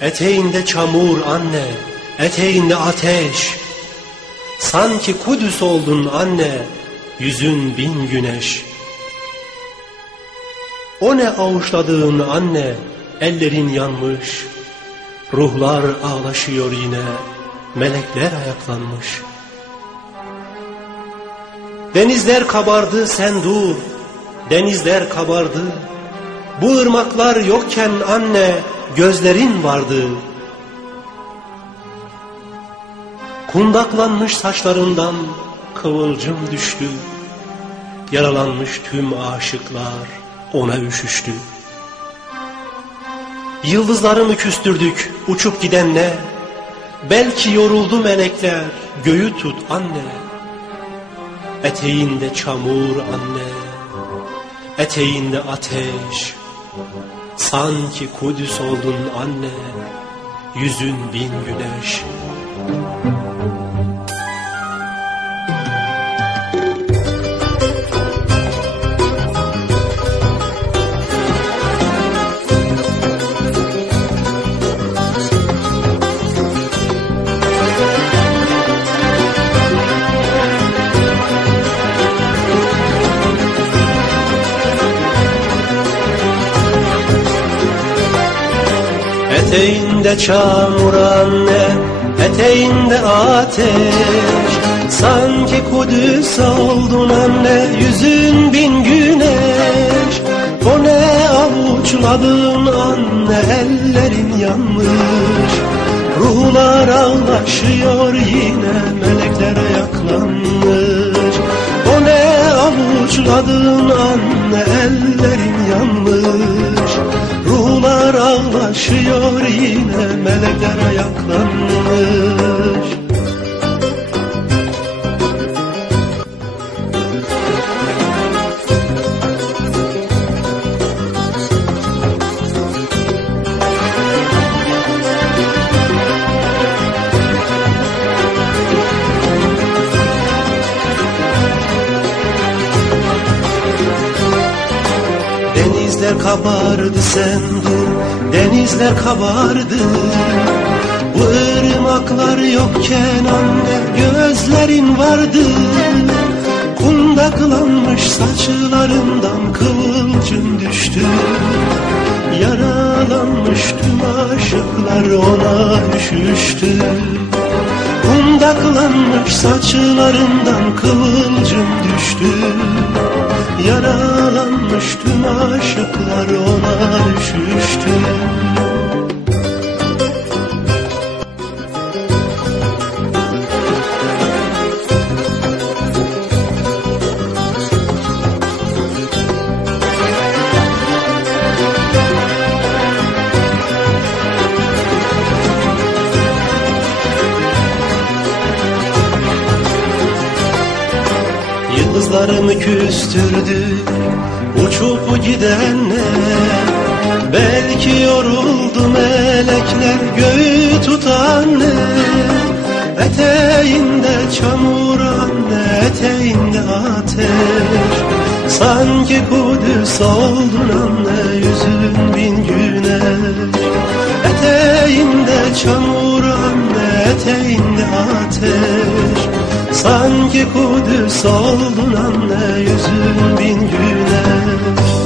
Eteğinde çamur anne, eteğinde ateş. Sanki Kudüs oldun anne, yüzün bin güneş. O ne avuçladığın anne, ellerin yanmış. Ruhlar ağlaşıyor yine, melekler ayaklanmış. Denizler kabardı sen dur, denizler kabardı. Bu ırmaklar yokken anne, gözlerin vardı. Kundaklanmış saçlarından kıvılcım düştü. Yaralanmış tüm aşıklar ona üşüştü. Yıldızları mı küstürdük uçup gidenle? Belki yoruldu melekler göğü tut anne. Eteğinde çamur anne, eteğinde ateş. Sanki Kudüs oldun anne, yüzün bin güneş. Eteğinde çamur anne, eteğinde ateş. Sanki Kudüs oldun anne, yüzün bin güneş. O ne avuçladın anne, ellerin yanmış. Ruhlar ağlaşıyor yine, melekler ayaklanmış. O ne avuçladın anne, ellerin yanmış ağlaşıyor yine melekler ayaklanmış. Denizler kabardı sen dur Denizler kabardı. Bu ırmaklar yokken anne Gözlerin vardı. Kundaklanmış saçlarından Kıvılcım düştü. Yaralanmış tüm aşıklar Ona üşüştü Kundaklanmış saçlarından Kıvılcım düştü. Yaralanmış tüm aşıklar ona üşüştü Yıldızlarımı küstürdük uçup gidenler. Belki yoruldu melekler göğü tutan Eteğinde çamur anne eteğinde ateş. Sanki Kudüs oldun anne yüzün bin güneş. Eteğinde çamur anne eteğinde ateş Sanki Kudüs oldun anne yüzün bin güneş